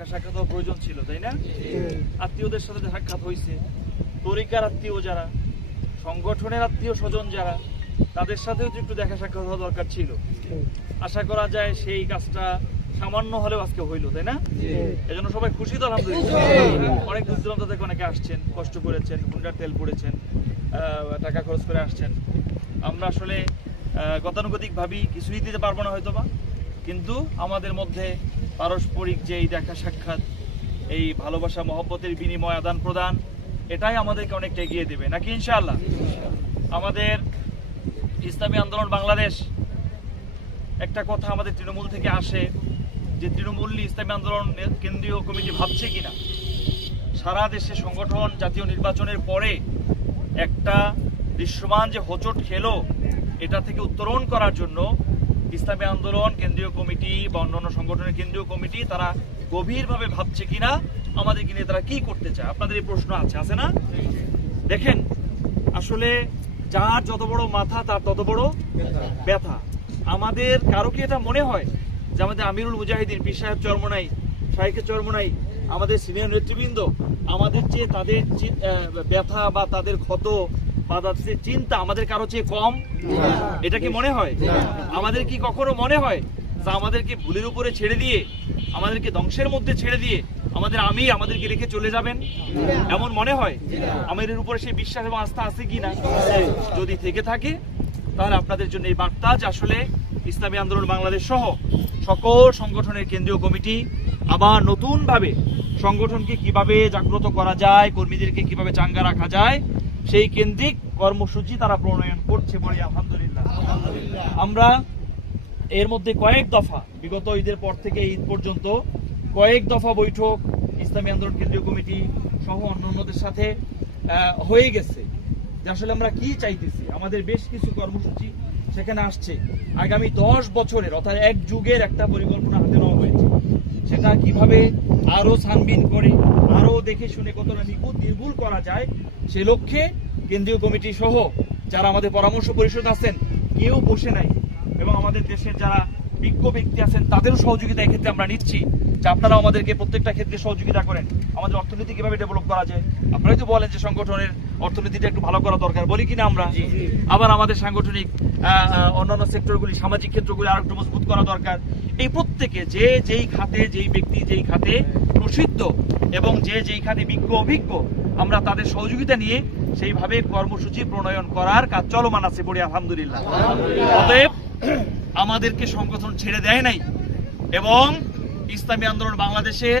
দেখা সাক্ষাৎ হওয়ার প্রয়োজন ছিল, তাই না? আত্মীয়দের সাথে সাক্ষাৎ হয়েছে, তরিকার আত্মীয় যারা, সংগঠনের আত্মীয় স্বজন যারা, তাদের সাথেও একটু দেখা সাক্ষাৎ হওয়া দরকার ছিল। আশা করা যায় সেই কাজটা সামান্য হলেও আজকে হইলো, তাই না? এজন্য সবাই খুশি তো আলহামদুলিল্লাহ। অনেক দূর দূরান্ত থেকে অনেকে আসছেন, কষ্ট করেছেন, হুন্ডার তেল পড়েছেন, টাকা খরচ করে আসছেন। আমরা আসলে গতানুগতিক ভাবি কিছুই দিতে পারবো না হয়তোবা, কিন্তু আমাদের মধ্যে পারস্পরিক যে এই দেখা সাক্ষাৎ, এই ভালোবাসা মহব্বতের বিনিময় আদান প্রদান, এটাই আমাদেরকে অনেকটা এগিয়ে দেবে, নাকি ইনশাআল্লাহ? আমাদের ইসলামী আন্দোলন বাংলাদেশ, একটা কথা আমাদের তৃণমূল থেকে আসে যে তৃণমূল ইসলামী আন্দোলন কেন্দ্রীয় কমিটি ভাবছে কিনা সারা দেশে সংগঠন জাতীয় নির্বাচনের পরে একটা দৃশ্যমান যে হোঁচট খেলো, এটা থেকে উত্তরণ করার জন্য ইসলামী আন্দোলন কেন্দ্রীয় কমিটি বা অন্যান্য সংগঠনের কেন্দ্রীয় কমিটি তারা গভীরভাবে ভাবছে কিনা আমাদেরকে নিয়ে তারা কি করতে চায়। আপনাদের এই প্রশ্ন আছে না? দেখেন, আসলে যার যত বড় মাথা তার তত বড় ব্যথা। আমাদের কারো কি এটা মনে হয় যে আমাদের আমিরুল মুজাহিদিন, পীর সাহেব চরমনাই, শাইখে চরমনাই, আমাদের সিনিয়র নেতৃবৃন্দ, আমাদের চেয়ে তাদের ব্যথা বা তাদের ক্ষত বা তাদের চিন্তা আমাদের কারো চেয়ে কম? এটা কি মনে হয়? আমাদের কি কখনো মনে হয় যে আমাদেরকে ভুলের উপরে ছেড়ে দিয়ে, আমাদেরকে ধ্বংসের মধ্যে ছেড়ে দিয়ে আমাদেরকে রেখে চলে যাবেন? এমন মনে হয়? আমাদের উপরে সেই বিশ্বাস এবং আস্থা আছে কি না? যদি থেকে থাকে তাহলে আপনাদের জন্য এই বার্তা যে আসলে ইসলামী আন্দোলন বাংলাদেশ সহ সকল সংগঠনের কেন্দ্রীয় কমিটি আবার নতুন ভাবে সংগঠনকে কিভাবে জাগ্রত করা যায়, কর্মীদেরকে কিভাবে চাঙ্গা রাখা যায়, সেই কেন্দ্রিক কর্মসূচি তারা প্রণয়ন করছে। বলি আলহামদুলিল্লাহ। আমরা এর মধ্যে কয়েক দফা, বিগত ঈদের পর থেকে ঈদ পর্যন্ত কয়েক দফা বৈঠক ইসলামী আন্দোলন কেন্দ্রীয় কমিটি সহ অন্যান্যদের সাথে হয়ে গেছে যে আসলে আমরা কি চাইতেছি। আমাদের বেশ কিছু কর্মসূচি সেখানে আসছে। আগামী 10 বছরের অর্থাৎ এক যুগের একটা পরিকল্পনা হাতে নেওয়া হয়েছে। সেটা কিভাবে আরো ছানবিন করে, আরো দেখে শুনে কতটা নিখুঁত নির্ভুল করা যায়, সে লক্ষ্যে কেন্দ্রীয় কমিটি সহ যারা আমাদের পরামর্শ পরিষদ আছেন কেউ বসে নাই, এবং আমাদের দেশের যারা বিজ্ঞ ব্যক্তি আছেন তাদেরও সহযোগিতা এক্ষেত্রে আমরা নিচ্ছি যে আপনারা আমাদেরকে প্রত্যেকটা ক্ষেত্রে সহযোগিতা করেন। আমাদের অর্থনীতি কিভাবে ডেভেলপ করা যায়, আপনারাই তো বলেন যে সংগঠনের অর্থনীতিটা একটু ভালো করা দরকার, বলি কিনা আমরা? আবার আমাদের সাংগঠনিক অন্যান্য সেক্টরগুলি, সামাজিক ক্ষেত্রগুলি আর একটু মজবুত করা দরকার। এই প্রত্যেকে যে যেই খাতে, যেই ব্যক্তি যেই খাতে প্রসিদ্ধ এবং যে যেই খাতে বিজ্ঞ অভিজ্ঞ, আমরা তাদের সহযোগিতা নিয়ে সেইভাবে কর্মসূচি প্রণয়ন করার কাজ চলমান আছে। বলি আলহামদুলিল্লাহ। অতএব আমাদেরকে সংগঠন ছেড়ে দেয় নাই, এবং ইসলামী আন্দোলন বাংলাদেশে